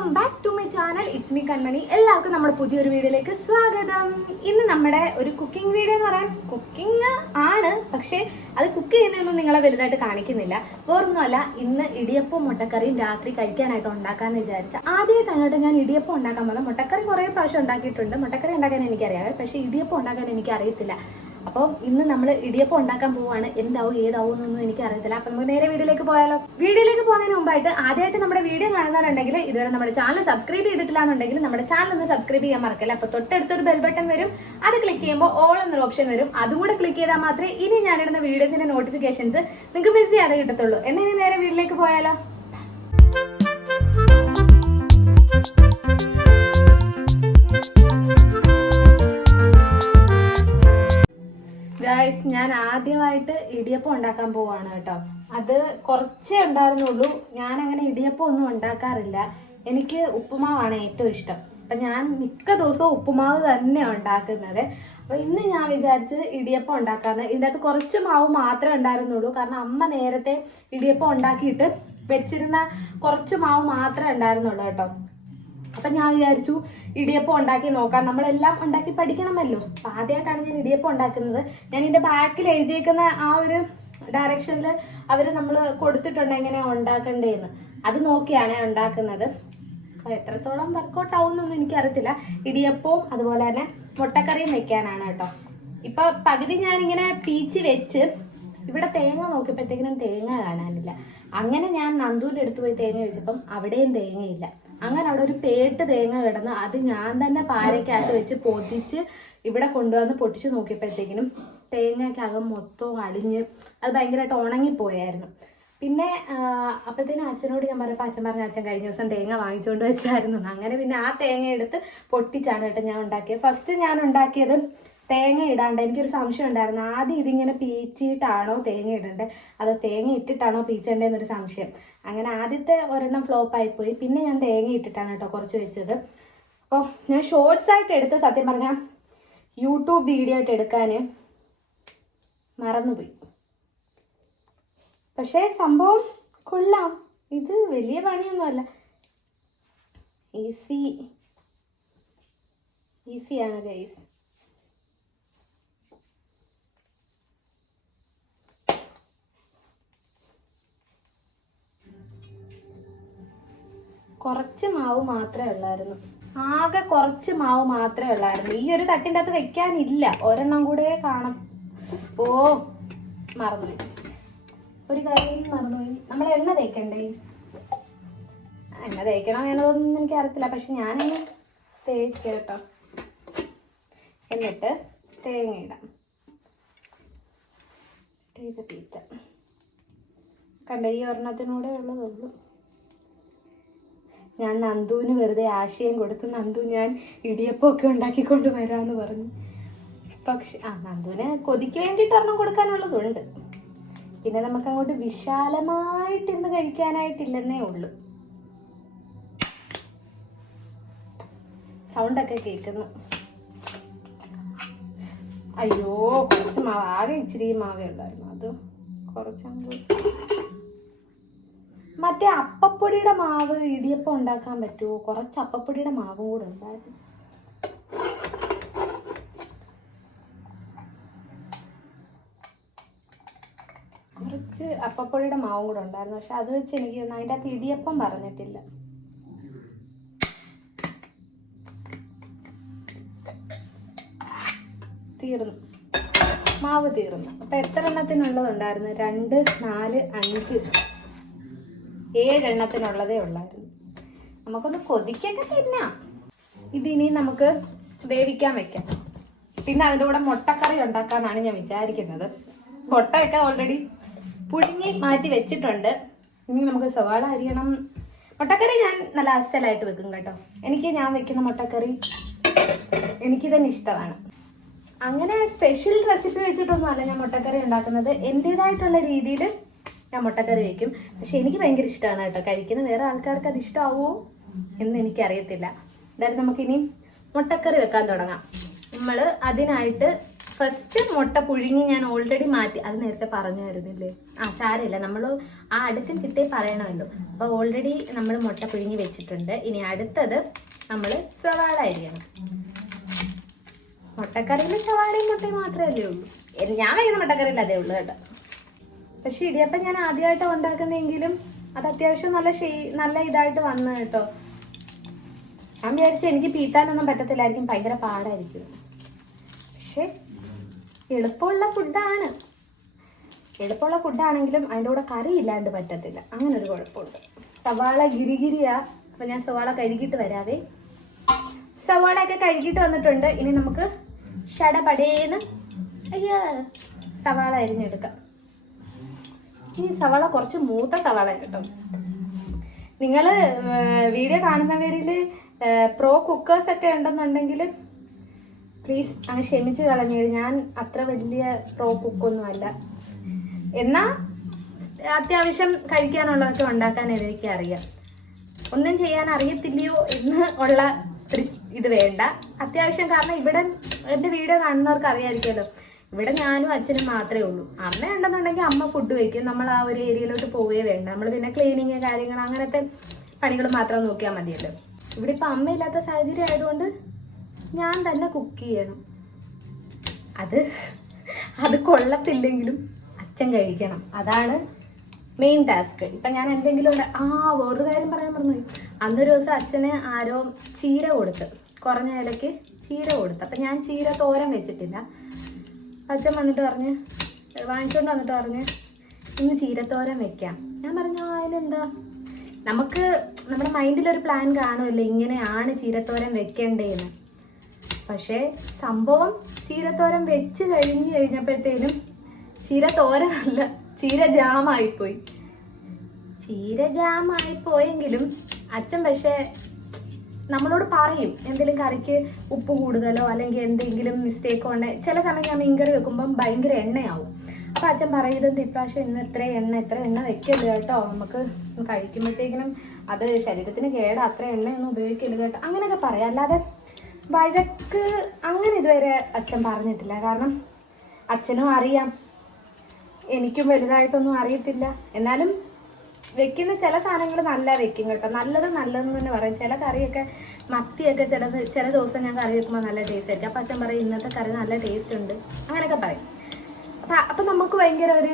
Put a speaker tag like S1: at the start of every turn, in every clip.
S1: Welcome back to my channel it's me Kanmani എല്ലാവർക്കും നമ്മുടെ പുതിയൊരു വീഡിയോയിലേക്ക് സ്വാഗതം. ഇന്ന് നമ്മുടെ ഒരു കുക്കിംഗ് വീഡിയോ എന്ന് പറയാൻ കുക്കിംഗ് ആണ് പക്ഷേ അത് കുക്ക് ചെയ്യുന്നതൊന്നും നിങ്ങളെ വലുതായിട്ട് കാണിക്കുന്നില്ല. വേറൊന്നുമല്ല ഇന്ന് ഇടിയപ്പം മുട്ടക്കറിയും രാത്രി കഴിക്കാനായിട്ട് ഉണ്ടാക്കാന്ന് വിചാരിച്ച ആദ്യമായിട്ടാണ് കേട്ടോ ഞാൻ ഇടിയപ്പം ഉണ്ടാക്കാൻ പോകുന്നത്. മുട്ടക്കറി കുറേ പ്രാവശ്യം ഉണ്ടാക്കിയിട്ടുണ്ട്. മുട്ടക്കറി ഉണ്ടാക്കാൻ എനിക്കറിയാം പക്ഷേ ഇടിയപ്പം ഉണ്ടാക്കാൻ എനിക്ക് അറിയത്തില്ല അപ്പോൾ ഇന്ന് നമ്മൾ ഇടിയപ്പം ഉണ്ടാക്കാൻ പോവാണ്. എന്താവും ഏതാവും എന്നൊന്നും എനിക്ക് അറിയത്തില്ല അപ്പൊ നമുക്ക് നേരെ വീഡിയോയിലേക്ക് പോയാലോ? വീഡിയോയിലേക്ക് പോകുന്നതിന് മുമ്പായിട്ട് ആദ്യമായിട്ട് നമ്മുടെ വീഡിയോ കാണുന്നവരുണ്ടെങ്കിൽ ഇതുവരെ നമ്മുടെ ചാനൽ സബ്സ്ക്രൈബ് ചെയ്തിട്ടില്ല എന്നുണ്ടെങ്കിൽ നമ്മുടെ ചാനൽ ഒന്ന് സബ്സ്ക്രൈബ് ചെയ്യാൻ മറക്കില്ല. അപ്പൊ തൊട്ടടുത്തൊരു ബെൽ ബട്ടൺ വരും. അത് ക്ലിക്ക് ചെയ്യുമ്പോൾ ഓൾ എന്നൊരു ഓപ്ഷൻ വരും. അതും കൂടെ ക്ലിക്ക് ചെയ്താൽ മാത്രമേ ഇനി ഞാനിടുന്ന വീഡിയോസിന്റെ നോട്ടിഫിക്കേഷൻസ് നിങ്ങൾക്ക് മിസ് ചെയ്യാതെ കിട്ടത്തുള്ളൂ. എന്നാ ഇനി നേരെ വീട്ടിലേക്ക് പോയാലോ? ഗായ്സ് ഞാൻ ആദ്യമായിട്ട് ഇടിയപ്പം ഉണ്ടാക്കാൻ പോവാണ് കേട്ടോ. അത് കുറച്ചേ ഉണ്ടായിരുന്നുള്ളൂ. ഞാൻ അങ്ങനെ ഇടിയപ്പം ഒന്നും ഉണ്ടാക്കാറില്ല. എനിക്ക് ഉപ്പുമാവാണ് ഏറ്റവും ഇഷ്ടം. അപ്പം ഞാൻ മിക്ക ദിവസവും ഉപ്പുമാവ് തന്നെയാണ് ഉണ്ടാക്കുന്നത്. അപ്പോൾ ഇന്ന് ഞാൻ വിചാരിച്ചത് ഇടിയപ്പം ഉണ്ടാക്കാന്ന്. ഇതിന്റെ അകത്ത് കുറച്ച് മാവ് മാത്രമേ ഉണ്ടായിരുന്നുള്ളൂ. കാരണം അമ്മ നേരത്തെ ഇടിയപ്പം ഉണ്ടാക്കിയിട്ട് വെച്ചിരുന്ന കുറച്ച് മാവ് മാത്രമേ ഉണ്ടായിരുന്നുള്ളൂ കേട്ടോ. അപ്പൊ ഞാൻ വിചാരിച്ചു ഇടിയപ്പം ഉണ്ടാക്കി നോക്കാം. നമ്മളെല്ലാം ഉണ്ടാക്കി പഠിക്കണമല്ലോ. അപ്പൊ ആദ്യമായിട്ടാണ് ഞാൻ ഇടിയപ്പം ഉണ്ടാക്കുന്നത്. ഞാൻ ഇതിന്റെ ബാക്കിൽ എഴുതിയേക്കുന്ന ആ ഒരു ഡയറക്ഷനിൽ അവർ നമ്മൾ കൊടുത്തിട്ടുണ്ട് എങ്ങനെയാ ഉണ്ടാക്കണ്ടേന്ന്. അത് നോക്കിയാണ് ഉണ്ടാക്കുന്നത്. അപ്പൊ എത്രത്തോളം വർക്കൗട്ട് ആവുമെന്നൊന്നും എനിക്കറിയത്തില്ല. ഇടിയപ്പവും അതുപോലെ തന്നെ മുട്ടക്കറിയും വെക്കാനാണ് കേട്ടോ. ഇപ്പൊ പകുതി ഞാനിങ്ങനെ പീച്ച് വെച്ച് ഇവിടെ തേങ്ങ നോക്കിയപ്പോഴത്തേക്കിനും തേങ്ങ കാണാനില്ല. അങ്ങനെ ഞാൻ നന്ദൂരിന്റെ അടുത്ത് പോയി തേങ്ങ വെച്ചപ്പം അവിടെയും തേങ്ങയില്ല. അങ്ങനെ അവിടെ ഒരു പേട്ട് തേങ്ങ കിടന്ന് അത് ഞാൻ തന്നെ പാരയ്ക്കകത്ത് വെച്ച് പൊതിച്ച് ഇവിടെ കൊണ്ടുവന്ന് പൊട്ടിച്ച് നോക്കിയപ്പോഴത്തേക്കിനും തേങ്ങയ്ക്കകം മൊത്തവും അടിഞ്ഞ് അത് ഭയങ്കരമായിട്ട് ഉണങ്ങിപ്പോയായിരുന്നു. പിന്നെ അപ്പോഴത്തേനും അച്ഛനോട് ഞാൻ പറഞ്ഞപ്പോൾ അച്ഛൻ പറഞ്ഞ അച്ഛൻ കഴിഞ്ഞ ദിവസം തേങ്ങ വാങ്ങിച്ചുകൊണ്ട് വെച്ചായിരുന്നു. അങ്ങനെ പിന്നെ ആ തേങ്ങ എടുത്ത് പൊട്ടിച്ചാണ് കേട്ടോ ഞാൻ ഉണ്ടാക്കിയത്. ഫസ്റ്റ് ഞാൻ ഉണ്ടാക്കിയത് തേങ്ങ ഇടാണ്ട് എനിക്കൊരു സംശയം ഉണ്ടായിരുന്നു. ആദ്യം ഇതിങ്ങനെ പീച്ചിട്ടാണോ തേങ്ങ ഇടേണ്ടത് അതോ തേങ്ങ ഇട്ടിട്ടാണോ പീച്ചേണ്ടതെന്നൊരു സംശയം. അങ്ങനെ ആദ്യത്തെ ഒരെണ്ണം ഫ്ലോപ്പ് ആയിപ്പോയി. പിന്നെ ഞാൻ തേങ്ങ ഇട്ടിട്ടാണ് കേട്ടോ കുറച്ച് വെച്ചത്. അപ്പോൾ ഞാൻ ഷോർട്സ് ആയിട്ട് എടുത്ത് സത്യം പറഞ്ഞാൽ യൂട്യൂബ് വീഡിയോ ആയിട്ട് എടുക്കാൻ മറന്നുപോയി. പക്ഷേ സംഭവം കൊള്ളാം. ഇത് വലിയ പണിയൊന്നുമല്ല. ഈസി ഈസിയാണ് ഗൈസ് കുറച്ച് മാവ് മാത്രമേ ഉള്ളായിരുന്നു. ആകെ കുറച്ച് മാവ് മാത്രമേ ഉള്ളായിരുന്നു. ഈ ഒരു തട്ടിന്റെ അകത്ത് വെക്കാനില്ല. ഒരെണ്ണം കൂടെ കാണാം. ഓ മറന്നുപോയി. ഒരു കാര്യം മറന്നുപോയി. നമ്മൾ എണ്ണ തേക്കണ്ടേ? എണ്ണ തേക്കണം എന്നതൊന്നും എനിക്ക് അറിയത്തില്ല. പക്ഷെ ഞാൻ തേച്ച് കേട്ടോ. എന്നിട്ട് തേങ്ങ ഇടാം. ഇത് പീച്ച കണ്ട ഈ ഒരെണ്ണത്തിനൂടെ ഉള്ളതുള്ളൂ ഞാൻ നന്ദുവിന് വെറുതെ ആശയം കൊടുത്ത് നന്ദു ഞാൻ ഇടിയപ്പമൊക്കെ ഉണ്ടാക്കിക്കൊണ്ട് വരാമെന്ന് പറഞ്ഞു. പക്ഷെ ആ നന്ദുവിന് കൊതിക്ക് വേണ്ടിയിട്ട് ഒരെണ്ണം കൊടുക്കാനുള്ളതുണ്ട്. പിന്നെ നമുക്ക് അങ്ങോട്ട് വിശാലമായിട്ട് ഇന്ന് കഴിക്കാനായിട്ടില്ലെന്നേ ഉള്ളൂ. സൗണ്ടൊക്കെ കേൾക്കുന്നു അയ്യോ കുറച്ച് മാവ് ആകെ ഇച്ചിരി മാവേ ഉള്ളായിരുന്നു. അത് കുറച്ചങ്ങ് മറ്റേ അപ്പപ്പൊടിയുടെ മാവ് ഇടിയപ്പം ഉണ്ടാക്കാൻ പറ്റുമോ കുറച്ച് അപ്പപ്പൊടിയുടെ മാവും കൂടെ ഉണ്ടായിരുന്നു. കുറച്ച് അപ്പപ്പൊടിയുടെ മാവും കൂടെ ഉണ്ടായിരുന്നു. പക്ഷെ അത് വെച്ച് എനിക്ക് അതിന്റെ അകത്ത് ഇടിയപ്പം പറഞ്ഞിട്ടില്ല. തീർന്നു. മാവ് തീർന്നു. അപ്പം എത്ര എണ്ണത്തിനുള്ളതുണ്ടായിരുന്നു? രണ്ട് നാല് അഞ്ച്. ഏഴെണ്ണത്തിനുള്ളതേ ഉള്ളായിരുന്നു. നമുക്കൊന്ന് കൊതിക്കൊക്കെ തിന്നാം. ഇതിനി നമുക്ക് വേവിക്കാൻ വെക്കാം. പിന്നെ അതിന്റെ കൂടെ മുട്ടക്കറി ഉണ്ടാക്കാമെന്നാണ് ഞാൻ വിചാരിക്കുന്നത്. മുട്ടയൊക്കെ ഓൾറെഡി പുഴുങ്ങി മാറ്റി വെച്ചിട്ടുണ്ട്. ഇനി നമുക്ക് സവാള അരിയണം. മുട്ടക്കറി ഞാൻ നല്ല അസലായിട്ട് വെക്കും കേട്ടോ. എനിക്ക് ഞാൻ വെക്കുന്ന മുട്ടക്കറി എനിക്ക് തന്നെ ഇഷ്ടമാണ്. അങ്ങനെ സ്പെഷ്യൽ റെസിപ്പി വെച്ചിട്ടൊന്നുമല്ല ഞാൻ മുട്ടക്കറി ഉണ്ടാക്കുന്നത്. എന്റെതായിട്ടുള്ള രീതിയിൽ ഞാൻ മുട്ടക്കറി വയ്ക്കും പക്ഷെ എനിക്ക് ഭയങ്കര ഇഷ്ടമാണ് കേട്ടോ. കഴിക്കുന്ന വേറെ ആൾക്കാർക്ക് അത് ഇഷ്ടമാവോ എന്ന് എനിക്കറിയത്തില്ല. എന്തായാലും നമുക്കിനി മുട്ടക്കറി വെക്കാൻ തുടങ്ങാം. നമ്മൾ അതിനായിട്ട് ഫസ്റ്റ് മുട്ട പുഴുങ്ങി ഞാൻ ഓൾറെഡി മാറ്റി. അത് നേരത്തെ പറഞ്ഞായിരുന്നില്ലേ? ആ സാരമില്ല. നമ്മൾ ആ അടുത്ത ചിട്ടേ പറയണമല്ലോ. അപ്പോൾ ഓൾറെഡി നമ്മൾ മുട്ട പുഴുങ്ങി വെച്ചിട്ടുണ്ട്. ഇനി അടുത്തത് നമ്മൾ സവാള അരിയണം. മുട്ടക്കറിയിൽ സവാളയും മുട്ടയും മാത്രമല്ലേ ഉള്ളൂ. ഞാൻ കഴിക്കുന്ന മുട്ടക്കറിയിൽ അതേ ഉള്ളൂ കേട്ടോ. പക്ഷെ ഇടിയപ്പം ഞാൻ ആദ്യമായിട്ട് ഉണ്ടാക്കുന്നെങ്കിലും അത് അത്യാവശ്യം നല്ല ഷെയ് നല്ല ഇതായിട്ട് വന്നു കേട്ടോ. ഞാൻ വിചാരിച്ചു എനിക്ക് പീത്താനൊന്നും പറ്റത്തില്ലായിരിക്കും ഭയങ്കര പാടായിരിക്കും. പക്ഷെ എളുപ്പമുള്ള ഫുഡാണ്. എളുപ്പമുള്ള ഫുഡാണെങ്കിലും അതിന്റെ കൂടെ കറി ഇല്ലാണ്ട് പറ്റത്തില്ല. അങ്ങനെ ഒരു കുഴപ്പമുണ്ട്. സവാള ഗിരിഗിരിയാ. അപ്പം ഞാൻ സവാള കഴുകിയിട്ട് വരാവേ. സവാളയൊക്കെ കഴുകിയിട്ട് വന്നിട്ടുണ്ട്. ഇനി നമുക്ക് ഷടപടേന്ന് അയ്യോ സവാള അരിഞ്ഞെടുക്കാം. ഈ സവാള കുറച്ച് മൂത്ത സവാള കേട്ടോ. നിങ്ങൾ വീഡിയോ കാണുന്നവരിൽ പ്രോ കുക്കേഴ്സ് ഒക്കെ ഉണ്ടെന്നുണ്ടെങ്കിൽ പ്ലീസ് അങ്ങ് ക്ഷമിച്ച് കളഞ്ഞു ഞാൻ അത്ര വലിയ പ്രോ കുക്കൊന്നും അല്ല. എന്നാ അത്യാവശ്യം കഴിക്കാനുള്ളതൊക്കെ ഉണ്ടാക്കാൻ എനിക്ക് അറിയാം. ഒന്നും ചെയ്യാൻ അറിയത്തില്ലയോ എന്ന് ഉള്ള ഇത് വേണ്ട. അത്യാവശ്യം കാരണം ഇവിടെ എന്റെ വീഡിയോ കാണുന്നവർക്ക് അറിയാമായിരിക്കുമല്ലോ ഇവിടെ ഞാനും അച്ഛനും മാത്രമേ ഉള്ളൂ. അമ്മ ഉണ്ടെന്നുണ്ടെങ്കിൽ അമ്മ ഫുഡ് വയ്ക്കും നമ്മൾ ആ ഒരു ഏരിയയിലോട്ട് പോവുകയേ വേണ്ട. നമ്മൾ പിന്നെ ക്ലീനിങ് കാര്യങ്ങൾ അങ്ങനത്തെ പണികൾ മാത്രം നോക്കിയാൽ മതിയല്ലോ. ഇവിടെ ഇപ്പം അമ്മയില്ലാത്ത സാഹചര്യം ആയതുകൊണ്ട് ഞാൻ തന്നെ കുക്ക് ചെയ്യണം. അത് അത് കൊള്ളത്തില്ലെങ്കിലും അച്ഛൻ കഴിക്കണം. അതാണ് മെയിൻ ടാസ്ക് ഇപ്പൊ ഞാൻ എന്തെങ്കിലും ഉണ്ട് ആ വേറൊരു കാര്യം പറയാൻ പറഞ്ഞു. അന്നൊരു ദിവസം അച്ഛന് ആരോ ചീര കൊടുത്ത് കുറഞ്ഞ ഇലയ്ക്ക് ചീര കൊടുത്ത്. അപ്പൊ ഞാൻ ചീര തോരൻ വെച്ചിട്ടില്ല. അച്ഛൻ വന്നിട്ട് പറഞ്ഞ് വാങ്ങിച്ചോണ്ട് വന്നിട്ട് പറഞ്ഞ് ഇന്ന് ചീരത്തോരൻ വെക്കാം. ഞാൻ പറഞ്ഞു അതിലെന്താ നമുക്ക് നമ്മുടെ മൈൻഡിലൊരു പ്ലാൻ കാണുമല്ലോ ഇങ്ങനെയാണ് ചീരത്തോരൻ വെക്കേണ്ടതെന്ന് പക്ഷേ സംഭവം ചീരത്തോരൻ വെച്ച് കഴിഞ്ഞ് കഴിഞ്ഞപ്പോഴത്തേനും ചീരത്തോരൻ അല്ല ചീര ജാമായിപ്പോയി. ചീര ജാമായി പോയെങ്കിലും അച്ഛൻ പക്ഷേ നമ്മളോട് പറയും എന്തെങ്കിലും കറിക്ക് ഉപ്പ് കൂടുതലോ അല്ലെങ്കിൽ എന്തെങ്കിലും മിസ്റ്റേക്കോ ഉണ്ടെ? ചില സമയം ഞാൻ മീൻകറി വെക്കുമ്പം ഭയങ്കര എണ്ണയാവും. അപ്പം അച്ഛൻ പറയുന്നത് ഇപ്രാവശ്യം ഇന്ന് ഇത്ര എണ്ണ ഇത്ര എണ്ണ വെക്കരുത് കേട്ടോ. നമുക്ക് കഴിക്കുമ്പോഴത്തേക്കിനും അത് ശരീരത്തിന് കേടാ അത്ര എണ്ണയൊന്നും ഉപയോഗിക്കരുത് കേട്ടോ. അങ്ങനെയൊക്കെ പറയാം. അല്ലാതെ വഴക്ക് അങ്ങനെ ഇതുവരെ അച്ഛൻ പറഞ്ഞിട്ടില്ല. കാരണം അച്ഛനും അറിയാം. എനിക്കും വലുതായിട്ടൊന്നും അറിയത്തില്ല. എന്നാലും വെക്കുന്ന ചില സാധനങ്ങൾ നല്ല വെക്കും കേട്ടോ. നല്ലത് നല്ലതെന്ന് തന്നെ പറയും. ചില കറിയൊക്കെ മത്തിയൊക്കെ ചില ചില ദിവസം ഞാൻ കറി വെക്കുമ്പോൾ നല്ല ടേസ്റ്റ് ആയിരിക്കും. അപ്പം അച്ഛൻ പറയും ഇന്നത്തെ കറി നല്ല ടേസ്റ്റ് ഉണ്ട്. അങ്ങനെയൊക്കെ പറയും. അപ്പം അപ്പം നമുക്ക് ഭയങ്കര ഒരു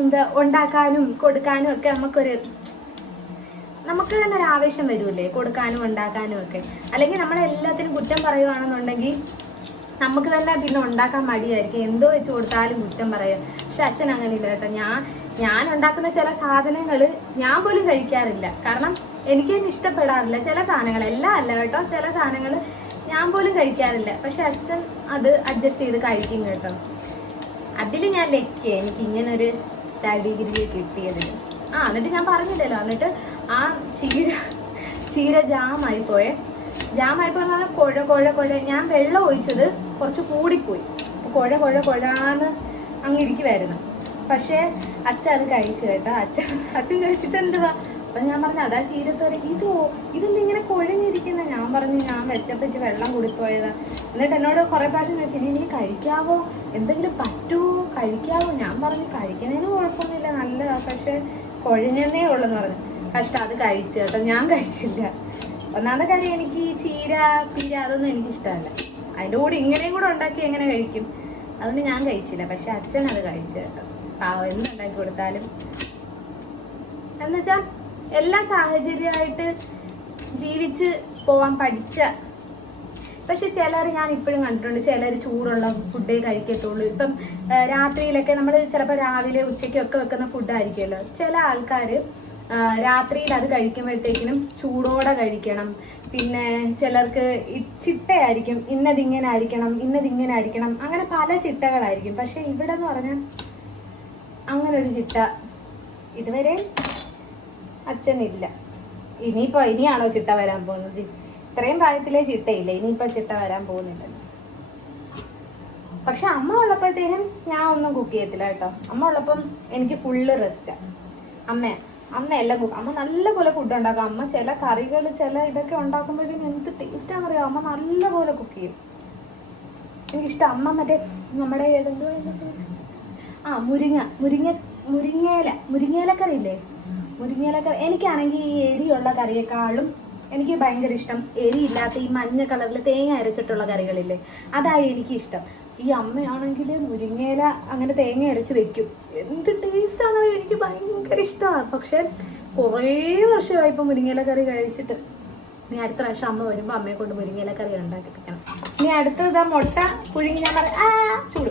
S1: എന്താ ഉണ്ടാക്കാനും കൊടുക്കാനും ഒക്കെ നമുക്കൊരു നമുക്ക് തന്നെ ഒരു ആവേശം വരുമല്ലേ കൊടുക്കാനും ഉണ്ടാക്കാനും ഒക്കെ. അല്ലെങ്കിൽ നമ്മളെല്ലാത്തിനും കുറ്റം പറയുവാണെന്നുണ്ടെങ്കിൽ നമുക്ക് തന്നെ പിന്നെ ഉണ്ടാക്കാൻ മടിയായിരിക്കും. എന്തോ വെച്ച് കൊടുത്താലും കുറ്റം പറയാം. പക്ഷെ അച്ഛൻ അങ്ങനെ ഇല്ല കേട്ടോ. ഞാൻ ഞാൻ ഉണ്ടാക്കുന്ന ചില സാധനങ്ങൾ ഞാൻ പോലും കഴിക്കാറില്ല. കാരണം എനിക്ക് തന്നെ ഇഷ്ടപ്പെടാറില്ല ചില സാധനങ്ങൾ. എല്ലാം അല്ല കേട്ടോ. ചില സാധനങ്ങൾ ഞാൻ പോലും കഴിക്കാറില്ല. പക്ഷെ അച്ഛൻ അത് അഡ്ജസ്റ്റ് ചെയ്ത് കഴിക്കും കേട്ടോ. അതിൽ ഞാൻ ലക്കിയ എനിക്ക് ഇങ്ങനൊരു ഡിഗ്രി കിട്ടിയത്. ആ എന്നിട്ട് ഞാൻ പറഞ്ഞില്ലല്ലോ. എന്നിട്ട് ആ ചീര ചീര ജാമായി പോയെ. ജാമായി പോയെന്ന് പറഞ്ഞാൽ കുഴ കുഴ കുഴ ഞാൻ വെള്ളം ഒഴിച്ചത് കുറച്ച് കൂടിപ്പോയി. അപ്പോൾ കുഴ കുഴ കുഴാന്ന് അങ്ങ് ഇരിക്കുമായിരുന്നു പക്ഷേ അച്ഛൻ അത് കഴിച്ചു കേട്ടോ. അച്ഛൻ അച്ഛൻ കഴിച്ചിട്ട് എന്തുവാ? അപ്പം ഞാൻ പറഞ്ഞു അതാ ചീരത്തോര ഇതോ ഇതൊന്നും ഇങ്ങനെ കുഴഞ്ഞിരിക്കുന്ന? ഞാൻ പറഞ്ഞു ഞാൻ വെച്ചപ്പിച്ച് വെള്ളം കുടിപ്പോയതാ. എന്നിട്ട് എന്നോട് കുറേ പ്രാവശ്യം ചോദിച്ചു ഇനി നീ കഴിക്കാവോ? എന്തെങ്കിലും പറ്റുമോ കഴിക്കാവോ? ഞാൻ പറഞ്ഞു കഴിക്കുന്നതിന് കുഴപ്പമൊന്നുമില്ല നല്ലതാ പക്ഷെ കുഴഞ്ഞെന്നേ ഉള്ളെന്ന് പറഞ്ഞു. കഷ്ടം അത് കഴിച്ചു കേട്ടോ ഞാൻ കഴിച്ചില്ല. ഒന്നാമത്തെ കാര്യം എനിക്ക് ചീര പീര അതൊന്നും എനിക്ക് ഇഷ്ടമല്ല. അതിന്റെ കൂടെ ഇങ്ങനെയും കൂടെ ഉണ്ടാക്കി എങ്ങനെ കഴിക്കും? അതുകൊണ്ട് ഞാൻ കഴിച്ചില്ല പക്ഷെ അച്ഛൻ അത് കഴിച്ചു കേട്ടോ. പാവം എന്തുണ്ടാക്കി കൊടുത്താലും. എന്നുവെച്ചാൽ എല്ലാ സാഹചര്യമായിട്ട് ജീവിച്ച് പോവാൻ പഠിച്ച പക്ഷെ ചിലർ ഞാൻ ഇപ്പോഴും കണ്ടിട്ടുണ്ട് ചിലർ ചൂടുള്ള ഫുഡേ കഴിക്കത്തുള്ളൂ. ഇപ്പം രാത്രിയിലൊക്കെ നമ്മൾ ചിലപ്പോൾ രാവിലെ ഉച്ചയ്ക്കൊക്കെ വെക്കുന്ന ഫുഡായിരിക്കുമല്ലോ ചില ആൾക്കാർ രാത്രിയിൽ അത് കഴിക്കുമ്പോഴത്തേക്കിനും ചൂടോടെ കഴിക്കണം. പിന്നെ ചിലർക്ക് ചിട്ടയായിരിക്കും ഇന്നതിങ്ങനെ ആയിരിക്കണം ഇന്നതിങ്ങനെ ആയിരിക്കണം. അങ്ങനെ പല ചിട്ടകളായിരിക്കും. പക്ഷെ ഇവിടെ എന്ന് പറഞ്ഞാൽ അങ്ങനെ ഒരു ചിട്ട. ഇതുവരെ അച്ഛനില്ല. ഇനിയിപ്പോ ഇനിയാണോ ചിട്ട വരാൻ പോകുന്നത്? ഇത്രയും പ്രായത്തിലെ ചിട്ടയില്ല. ഇനിയിപ്പോ ചിട്ട വരാൻ പോകുന്നില്ല പക്ഷെ അമ്മ ഉള്ളപ്പോഴത്തേനും ഞാൻ ഒന്നും കുക്ക് ചെയ്യത്തില്ല കേട്ടോ. അമ്മ ഉള്ളപ്പം എനിക്ക് ഫുള്ള് റെസ്റ്റ് അമ്മ അമ്മ എല്ലാം കുക്ക് അമ്മ നല്ലപോലെ ഫുഡ് ഉണ്ടാക്കും. അമ്മ ചില കറികൾ ചില ഇതൊക്കെ ഉണ്ടാക്കുമ്പോഴത്തേനും എന്ത് ടേസ്റ്റാന്ന് അറിയാം അമ്മ നല്ലപോലെ കുക്ക് ചെയ്യും. എനിക്കിഷ്ടം. അമ്മ മറ്റേ നമ്മുടെ ഏതെന്തോ ആ മുരിങ്ങ മുരിങ്ങ മുരിങ്ങയില മുരിങ്ങയിലക്കറി ഇല്ലേ മുരിങ്ങയിലക്കറി എനിക്കാണെങ്കിൽ ഈ എരിയുള്ള കറിയേക്കാളും എനിക്ക് ഭയങ്കര ഇഷ്ടം. എരിയില്ലാത്ത ഈ മഞ്ഞ കളറിൽ തേങ്ങ അരച്ചിട്ടുള്ള കറികളില്ലേ? എനിക്ക് ഇഷ്ടം ഈ അമ്മയാണെങ്കിൽ മുരിങ്ങയില അങ്ങനെ തേങ്ങ അരച്ച് വെക്കും. എന്ത് ടേസ്റ്റാണ് എനിക്ക് ഭയങ്കര ഇഷ്ടമാണ് പക്ഷെ കുറേ വർഷമായി ഇപ്പം മുരിങ്ങയില കറി കഴിച്ചിട്ട്. ഇനി അടുത്ത പ്രാവശ്യം അമ്മ വരുമ്പോൾ അമ്മയെ കൊണ്ട് മുരിങ്ങയില കറി ഉണ്ടാക്കിപ്പിക്കണം ഇനി അടുത്തത് മുട്ട പുഴുങ്ങി ഞാൻ പറയാം ആ ചൂട്.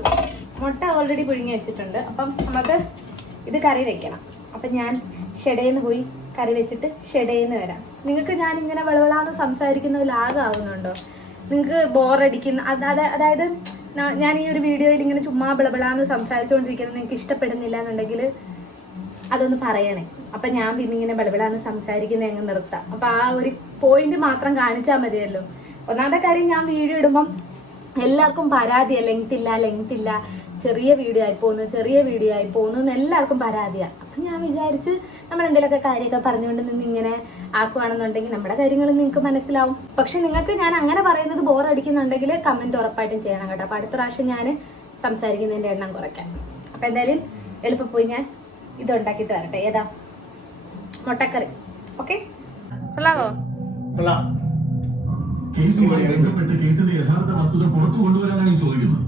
S1: മുട്ട ഓൾറെഡി പുഴുങ്ങി വെച്ചിട്ടുണ്ട്. അപ്പം നമുക്ക് ഇത് കറി വെക്കണം. അപ്പം ഞാൻ ഷെഡേന്ന് പോയി കറി വെച്ചിട്ട് ഷെഡേന്ന് വരാം. നിങ്ങൾക്ക് ഞാൻ ഇങ്ങനെ വെളവെളാന്ന് സംസാരിക്കുന്ന ലാഗാവുന്നുണ്ടോ നിങ്ങൾക്ക് ബോറടിക്കുന്ന അത് അത്- അതായത് ഞാൻ ഈ ഒരു വീഡിയോയിൽ ഇങ്ങനെ ചുമ്മാ ബിളബിളാന്ന് സംസാരിച്ചുകൊണ്ടിരിക്കുന്നത് നിങ്ങൾക്ക് ഇഷ്ടപ്പെടുന്നില്ല എന്നുണ്ടെങ്കിൽ അതൊന്ന് പറയണേ. അപ്പൊ ഞാൻ പിന്നെ ഇങ്ങനെ ബലബലാന്ന് സംസാരിക്കുന്നത് അങ്ങ് നിർത്താം. അപ്പൊ ആ ഒരു പോയിന്റ് മാത്രം കാണിച്ചാൽ മതിയല്ലോ. ഒന്നാമത്തെ കാര്യം ഞാൻ വീഡിയോ ഇടുമ്പം എല്ലാവർക്കും പരാതിയാണ് ലെങ്ത് ഇല്ല ലെങ്ത് ഇല്ല ചെറിയ വീഡിയോ ആയി പോകുന്നു ചെറിയ വീഡിയോ ആയി പോകുന്നു എന്ന് എല്ലാവർക്കും പരാതിയാണ് അപ്പൊ ഞാൻ വിചാരിച്ച് നമ്മൾ എന്തെങ്കിലുമൊക്കെ കാര്യമൊക്കെ പറഞ്ഞുകൊണ്ട് നിന്ന് ഇങ്ങനെ ആക്കുവാണെന്നുണ്ടെങ്കിൽ നമ്മുടെ കാര്യങ്ങൾ നിങ്ങൾക്ക് മനസ്സിലാവും. പക്ഷെ നിങ്ങൾക്ക് ഞാൻ അങ്ങനെ പറയുന്നത് ബോർ അടിക്കുന്നുണ്ടെങ്കിൽ കമന്റ് ഉറപ്പായിട്ടും ചെയ്യണം കേട്ടോ. അപ്പൊ അടുത്ത പ്രാവശ്യം ഞാൻ സംസാരിക്കുന്നതിന്റെ എണ്ണം കുറയ്ക്കാം. അപ്പൊ എന്തായാലും എളുപ്പം പോയി ഞാൻ ഇത് ഉണ്ടാക്കിയിട്ട് വരട്ടെ. ഏതാ? മുട്ടക്കറി. ഓക്കെ കൊള്ളാവോ?
S2: കേസിലെ യഥാർത്ഥ വസ്തുത പുറത്തു കൊണ്ടുവരാനാണ് ചോദിക്കുന്നത്.